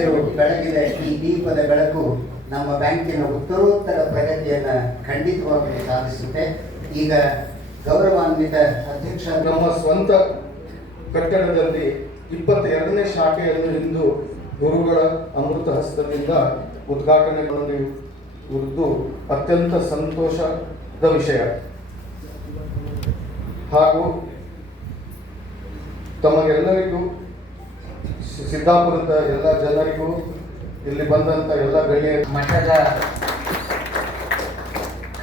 ಹಸಿರು ಬೆಳಗಿನ ಈ ದೀಪದ ಬೆಳಕು ನಮ್ಮ ಬ್ಯಾಂಕಿನ ಉತ್ತರೋತ್ತರ ಪ್ರಗತಿಯನ್ನು ಖಂಡಿತವಾಗಲು ಸಾಧಿಸುತ್ತೆ. ಈಗ ಗೌರವಾನ್ವಿತ ಅಧ್ಯಕ್ಷ ನಮ್ಮ ಸ್ವಂತ ಕಟ್ಟಡದಲ್ಲಿ ಇಪ್ಪತ್ತೆರಡನೇ ಶಾಖೆಯನ್ನು ಇಂದು ಗುರುಗಳ ಅಮೃತ ಹಸ್ತದಿಂದ ಉದ್ಘಾಟನೆಗಳನ್ನು ಕುರಿತು ಅತ್ಯಂತ ಸಂತೋಷದ ವಿಷಯ. ಹಾಗೂ ತಮಗೆಲ್ಲರಿಗೂ ಸಿದ್ದಾಪುರದ ಎಲ್ಲ ಜನರಿಗೂ ಇಲ್ಲಿ ಬಂದಂತ ಎಲ್ಲ ಗಣ್ಯ ಮಠದ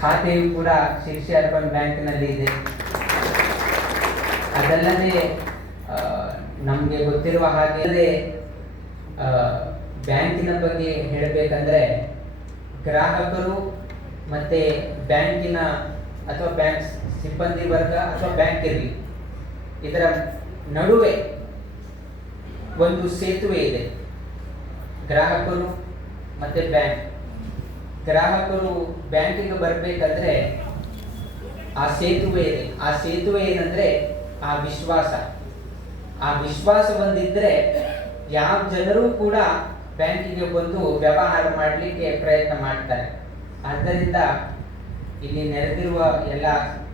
ಖಾತೆಯು ಕೂಡ ಶಿರ್ಷಿ ಅರ್ಬನ್ ಬ್ಯಾಂಕ್ನಲ್ಲಿ ಇದೆ. ಅದಲ್ಲದೆ ನಮಗೆ ಗೊತ್ತಿರುವ ಹಾಗೆ ಬ್ಯಾಂಕಿನ ಬಗ್ಗೆ ಹೇಳಬೇಕಂದ್ರೆ ಗ್ರಾಹಕರು ಮತ್ತೆ ಬ್ಯಾಂಕಿನ ಅಥವಾ ಬ್ಯಾಂಕ್ ಸಿಬ್ಬಂದಿ ವರ್ಗ ಅಥವಾ ಬ್ಯಾಂಕ್ ಇರಲಿ, ಇದರ ನಡುವೆ ಒಂದು ಸೇತುವೆ ಇದೆ. ಗ್ರಾಹಕರು ಮತ್ತೆ ಬ್ಯಾಂಕ್. ಗ್ರಾಹಕರು ಬ್ಯಾಂಕಿಗೆ ಬರಬೇಕಂದ್ರೆ ಆ ಸೇತುವೆ ಇದೆ. ಆ ಸೇತುವೆ ಏನಂದ್ರೆ ಆ ವಿಶ್ವಾಸ. ಆ ವಿಶ್ವಾಸ ಬಂದಿದ್ರೆ ಯಾವ ಜನರು ಕೂಡ ಬ್ಯಾಂಕಿಗೆ ಬಂದು ವ್ಯವಹಾರ ಮಾಡಲಿಕ್ಕೆ ಪ್ರಯತ್ನ ಮಾಡ್ತಾರೆ. ಆದ್ದರಿಂದ ಇಲ್ಲಿ ನೆರೆದಿರುವ ಎಲ್ಲ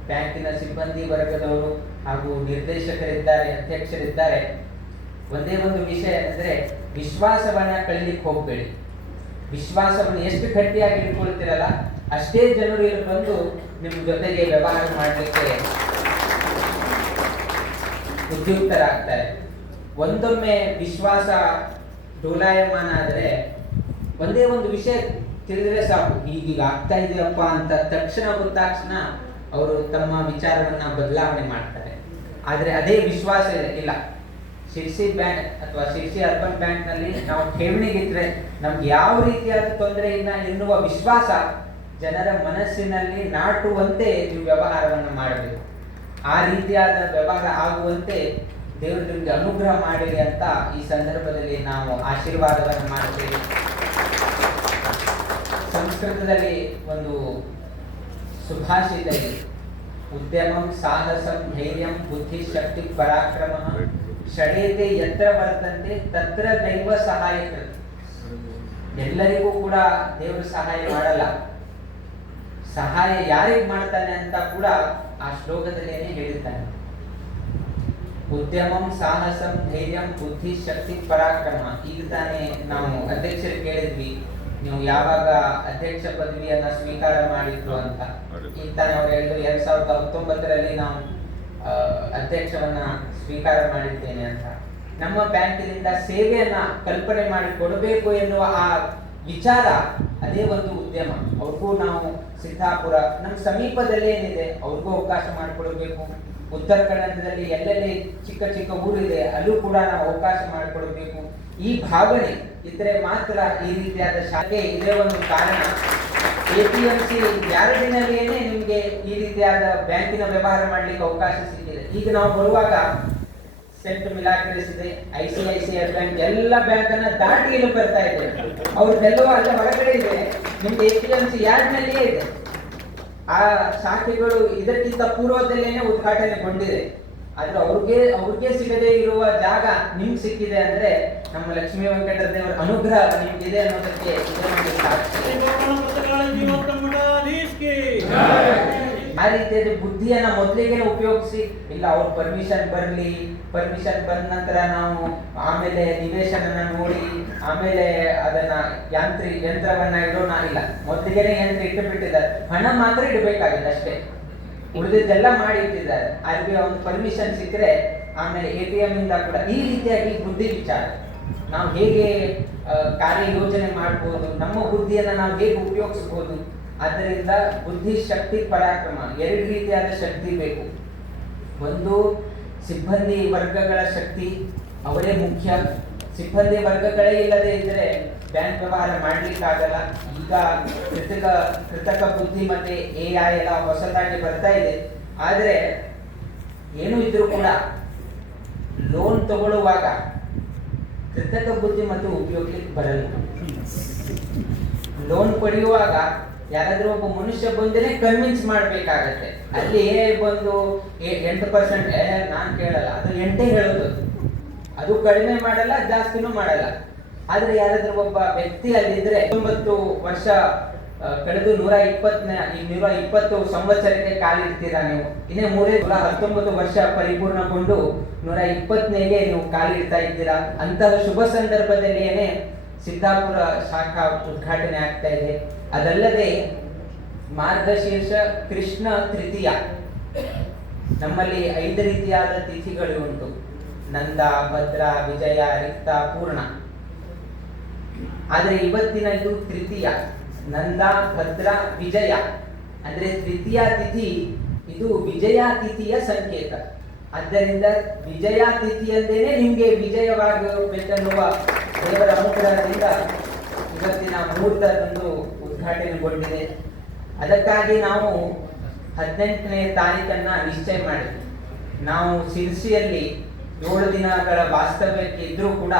ಬ್ಯಾಂಕಿನ ಸಿಬ್ಬಂದಿ ವರ್ಗದವರು ಹಾಗೂ ನಿರ್ದೇಶಕರಿದ್ದಾರೆ, ಅಧ್ಯಕ್ಷರಿದ್ದಾರೆ. ಒಂದೇ ಒಂದು ವಿಷಯ ಅಂದರೆ ವಿಶ್ವಾಸವನ್ನ ಕಳಿಲಿಕ್ಕೆ ಹೋಗ್ಬೇಡಿ. ವಿಶ್ವಾಸವನ್ನು ಎಷ್ಟು ಗಟ್ಟಿಯಾಗಿ ಇಟ್ಕೊಳ್ತಿರಲ್ಲ, ಅಷ್ಟೇ ಜನರು ಇಲ್ಲಿ ಬಂದು ನಿಮ್ಮ ಜೊತೆಗೆ ವ್ಯವಹಾರ ಮಾಡಲಿಕ್ಕೆ ಉದ್ಯುಕ್ತರಾಗ್ತಾರೆ. ಒಂದೊಮ್ಮೆ ವಿಶ್ವಾಸ ಡೋಲಾಯಮಾನ ಆದರೆ ಒಂದೇ ಒಂದು ವಿಷಯ ತಿಳಿದ್ರೆ ಸಾಕು ಈಗೀಗ ಆಗ್ತಾ ಇದೆಯಪ್ಪ ಅಂತ ತಕ್ಷಣ ಗೊತ್ತಾಕ್ಷಣ ಅವರು ತಮ್ಮ ವಿಚಾರವನ್ನ ಬದಲಾವಣೆ ಮಾಡ್ತಾರೆ. ಆದರೆ ಅದೇ ವಿಶ್ವಾಸ ಇಲ್ಲ. ಶಿರ್ಸಿ ಬ್ಯಾಂಕ್ ಅಥವಾ ಸಿರ್ಸಿ ಅರ್ಬನ್ ಬ್ಯಾಂಕ್ನಲ್ಲಿ ನಾವು ಠೇವಣಿಗಿದ್ರೆ ನಮ್ಗೆ ಯಾವ ರೀತಿಯಾದ ತೊಂದರೆ ಇಲ್ಲ ಎನ್ನುವ ವಿಶ್ವಾಸ ಜನರ ಮನಸ್ಸಿನಲ್ಲಿ ನಾಟುವಂತೆ ನೀವು ವ್ಯವಹಾರವನ್ನು ಮಾಡಬೇಕು. ಆ ರೀತಿಯಾದ ವ್ಯವಹಾರ ಆಗುವಂತೆ ದೇವರು ನಿಮಗೆ ಅನುಗ್ರಹ ಮಾಡಲಿ ಅಂತ ಈ ಸಂದರ್ಭದಲ್ಲಿ ನಾವು ಆಶೀರ್ವಾದವನ್ನು ಮಾಡುತ್ತೇವೆ ಸಂಸ್ಕೃತದಲ್ಲಿ ಒಂದು ಸುಭಾಷಿತ ಇದೆ. ಉದ್ಯಮಂ ಸಾಹಸಂ ಧೈರ್ಯಂ ಬುದ್ಧಿ ಶಕ್ತಿ ಪರಾಕ್ರಮ ಷಡೇತೆ ಯತ್ರ ಬರುತ್ತಂತೆ ತತ್ರ ದೈವ ಸಹಾಯಕರು ಎಲ್ಲರಿಗೂ ಕೂಡ ದೇವರು ಸಹಾಯ ಮಾಡಲ್ಲ. ಸಹಾಯ ಯಾರಿಗೆ ಮಾಡ್ತಾನೆ ಅಂತ ಕೂಡ ಆ ಶ್ಲೋಕದಲ್ಲಿ ಹೇಳಿದ್ದಾನೆ ಉದ್ಯಮಂ ಸಾಹಸಂ ಧೈರ್ಯಂ ಬುದ್ಧಿ ಶಕ್ತಿ ಪರಾಕ್ರಮ. ಈಗ ತಾನೇ ನಾವು ಅಧ್ಯಕ್ಷರು ಕೇಳಿದ್ವಿ ನೀವು ಯಾವಾಗ ಅಧ್ಯಕ್ಷ ಪದವಿಯನ್ನ ಸ್ವೀಕಾರ ಮಾಡಿದ್ರು ಅಂತ. ಈಗ ತಾನೇ ಅವ್ರು ಹೇಳಿದ್ರು ಎರಡ್ ಸಾವಿರದ ಹತ್ತೊಂಬತ್ತರಲ್ಲಿ ನಾವು ಅಧ್ಯಕ್ಷವನ್ನ ಸ್ವೀಕಾರ ಮಾಡಿದ್ದೇನೆ ಅಂತ. ನಮ್ಮ ಬ್ಯಾಂಕಿನಿಂದ ಸೇವೆಯನ್ನ ಕಲ್ಪನೆ ಮಾಡಿ ಕೊಡಬೇಕು ಎನ್ನುವ ಆ ವಿಚಾರ ಅದೇ ಒಂದು ಉದ್ಯಮ. ಅವ್ರಿಗೂ ನಾವು ಸಿದ್ದಾಪುರ ನಮ್ಮ ಸಮೀಪದಲ್ಲೇ ಏನಿದೆ, ಅವ್ರಿಗೂ ಅವಕಾಶ ಮಾಡಿಕೊಡಬೇಕು. ಉತ್ತರ ಕನ್ನಡದಲ್ಲಿ ಎಲ್ಲೆಲ್ಲಿ ಚಿಕ್ಕ ಚಿಕ್ಕ ಊರಿದೆ, ಅಲ್ಲೂ ಕೂಡ ನಾವು ಅವಕಾಶ ಮಾಡಿಕೊಡಬೇಕು. ಈ ಭಾವನೆ ಇದ್ರೆ ಮಾತ್ರ ಈ ರೀತಿಯಾದ ಶಾಖೆ ಇದೇ ಒಂದು ಕಾರಣ. ಎ ಪಿ ಎಂ ಸಿ ನಿಮಗೆ ಈ ರೀತಿಯಾದ ಬ್ಯಾಂಕಿನ ವ್ಯವಹಾರ ಮಾಡಲಿಕ್ಕೆ ಅವಕಾಶ ಸಿಕ್ಕಿದೆ. ಈಗ ನಾವು ಬರುವಾಗ ಸೆಂಟ್ ಮಿಲಾಕ್ರಿಸ್ ಇದೆ I C I C I bank ಎಲ್ಲ ಬ್ಯಾಂಕ್ ಅನ್ನ ದಾಟಿ ಇಲ್ಲಿ ಬರ್ತಾ ಇದೆ. ಅವ್ರದ್ದೆಲ್ಲವೂ ಅಲ್ಲ ಹೊರಗಡೆ ಇದೆ. ನಿಮ್ಗೆ ಎ ಪಿ ಎಂ ಸಿ ಯಾರ್ಡ್ನಲ್ಲಿಯೇ ಇದೆ? ಆ ಶಾಖೆಗಳು ಇದಕ್ಕಿಂತ ಪೂರ್ವದಲ್ಲೇನೆ ಉದ್ಘಾಟನೆಗೊಂಡಿದೆ ಆದ್ರೆ ಅವ್ರಿಗೆ ಅವ್ರಿಗೆ ಸಿಗದೆ ಇರುವ ಜಾಗ ನಿಮ್ಗೆ ಸಿಕ್ಕಿದೆ ಅಂದ್ರೆ ನಮ್ಮ ಲಕ್ಷ್ಮೀ ವೆಂಕಟ ಅನುಗ್ರಹ ಅನುಗ್ರಹ ನಿಮ್ಗಿದೆ ಅನ್ನೋದಕ್ಕೆ ಇದೇ ಒಂದು ಸಾಕ್ಷಿ. ಆ ರೀತಿಯಾದ ಬುದ್ಧಿಯನ್ನ ಮೊದಲಿಗೆ ಉಪಯೋಗಿಸಿ, ಇಲ್ಲ ಅವ್ರ ಪರ್ಮಿಷನ್ ಬರಲಿ ಪರ್ಮಿಷನ್ ಬಂದ ನಂತರ ನಾವು ಆಮೇಲೆ ನಿವೇಶನ ನೋಡಿ, ಆಮೇಲೆ ಅದನ್ನ ಯಾಂತ್ರಿ, ಯಂತ್ರವನ್ನ ಇಡೋಣ, ಇಲ್ಲ ಮೊದಲಿಗೆ ಯಂತ್ರ ಇಟ್ಟು ಬಿಟ್ಟಿದ್ದಾರೆ ಹಣ ಮಾತ್ರ ಇಡಬೇಕಾಗಿದೆ ಅಷ್ಟೇ. ಉಳಿದಿದ್ದೆಲ್ಲ ಮಾಡಿ ಇಟ್ಟಿದ್ದಾರೆ. ಅಲ್ಲಿ ಒಂದು ಪರ್ಮಿಷನ್ ಸಿಕ್ಕರೆ ಆಮೇಲೆ ಎ ಟಿ ಎಂ ಇಂದ ಕೂಡ ಈ ರೀತಿಯಾಗಿ ಬುದ್ಧಿ ವಿಚಾರ. ನಾವು ಹೇಗೆ ಕಾರ್ಯ ಯೋಜನೆ ಮಾಡ್ಬೋದು, ನಮ್ಮ ಬುದ್ಧಿಯನ್ನ ನಾವು ಹೇಗೆ ಉಪಯೋಗಿಸ್ಬೋದು ಆದ್ದರಿಂದ ಬುದ್ಧಿ, ಶಕ್ತಿ, ಪರಾಕ್ರಮ, ಎರಡು ರೀತಿಯಾದ ಶಕ್ತಿ ಬೇಕು. ಒಂದು, ಸಿಬ್ಬಂದಿ ವರ್ಗಗಳ ಶಕ್ತಿ, ಅವರೇ ಮುಖ್ಯ. ಸಿಬ್ಬಂದಿ ವರ್ಗಗಳೇ ಇಲ್ಲದೆ ಇದ್ದರೆ ಬ್ಯಾಂಕ್ ವ್ಯವಹಾರ ಮಾಡಲಿಕ್ಕಾಗಲ್ಲ. ಈಗ ಕೃತಕ ಕೃತಕ ಬುದ್ಧಿ ಮತ್ತೆ ಎ ಐ ಎಲ್ಲ ಹೊಸದಾಗಿ ಬರ್ತಾ ಇದೆ. ಆದರೆ ಏನು ಇದ್ರೂ ಕೂಡ ಲೋನ್ ತಗೊಳ್ಳುವಾಗ ಕೃತಕ ಬುದ್ಧಿ ಮತ್ತು ಉಪಯೋಗಕ್ಕೆ ಬರಲ್ಲ. ಲೋನ್ ಪಡೆಯುವಾಗ ಯಾರಾದ್ರೂ ಒಬ್ಬ ಮನುಷ್ಯ ಬಂದೇನೆ ಕನ್ವಿನ್ಸ್ ಮಾಡ್ಬೇಕಾಗತ್ತೆ. ಅಲ್ಲಿ ಬಂದು ಎಂಟು ಪರ್ಸೆಂಟ್ ನಾನ್ ಕೇಳಲ್ಲ. ಅದು ಎಂಟೇ ಹೇಳೋದು. ಅದು ಕಡಿಮೆ ಮಾಡಲ್ಲ, ಜಾಸ್ತಿನೂ ಮಾಡಲ್ಲ. ಆದ್ರೆ ಯಾರಾದ್ರೂ ಒಬ್ಬ ವ್ಯಕ್ತಿ ಅಲ್ಲಿದ್ರೆ ಒಂಬತ್ತು ವರ್ಷ ಕಳೆದು ನೂರ ಇಪ್ಪತ್ತನೇ ನೂರ ಇಪ್ಪತ್ತು ಸಂವತ್ಸರಕ್ಕೆ ಕಾಲಿಡ್ತೀರಾ ನೀವು? ಇನ್ನೇ ಮೂರೇ, ನೂರ ಹತ್ತೊಂಬತ್ತು ವರ್ಷ ಪರಿಪೂರ್ಣಗೊಂಡು ನೂರ ಇಪ್ಪತ್ತನೇಗೆ ನೀವು ಕಾಲಿಡ್ತಾ ಇದ್ದೀರಾ? ಅಂತಹ ಶುಭ ಸಂದರ್ಭದಲ್ಲಿಯೇ ಸಿದ್ದಾಪುರ ಶಾಖಾ ಉದ್ಘಾಟನೆ ಆಗ್ತಾ ಇದೆ. ಅದಲ್ಲದೆ ಮಾರ್ಗಶೀರ್ಷ ಕೃಷ್ಣ ತೃತೀಯ. ನಮ್ಮಲ್ಲಿ ಐದು ರೀತಿಯಾದ ತಿಥಿಗಳು ಉಂಟು. ನಂದ, ಭದ್ರ, ವಿಜಯ, ರಿಕ್ತ, ಪೂರ್ಣ. ಆದರೆ ಇವತ್ತಿನ ಇದು ತೃತೀಯ. ನಂದ, ಭದ್ರ, ವಿಜಯ. ಅಂದ್ರೆ ತೃತೀಯ ತಿಥಿ, ಇದು ವಿಜಯ ತಿಥಿಯ ಸಂಕೇತ. ಆದ್ದರಿಂದ ವಿಜಯ ತಿಥಿಯಂದೇನೆ ನಿಮಗೆ ವಿಜಯವಾಗಬೇಕೆನ್ನುವ ದೇವರ ಅನುಗ್ರಹದಿಂದ ಇವತ್ತಿನ ಮುಹೂರ್ತದಂದು ಉದ್ಘಾಟನೆಗೊಂಡಿದೆ ಅದಕ್ಕಾಗಿ ನಾವು ಹದಿನೆಂಟನೇ ತಾರೀಕನ್ನ ನಿಶ್ಚಯ ಮಾಡಿದ್ವಿ. ನಾವು ಸಿರ್ಸಿಯಲ್ಲಿ ಏಳು ದಿನಗಳ ವಾಸ್ತವ್ಯಕ್ಕೆ ಇದ್ದರೂ ಕೂಡ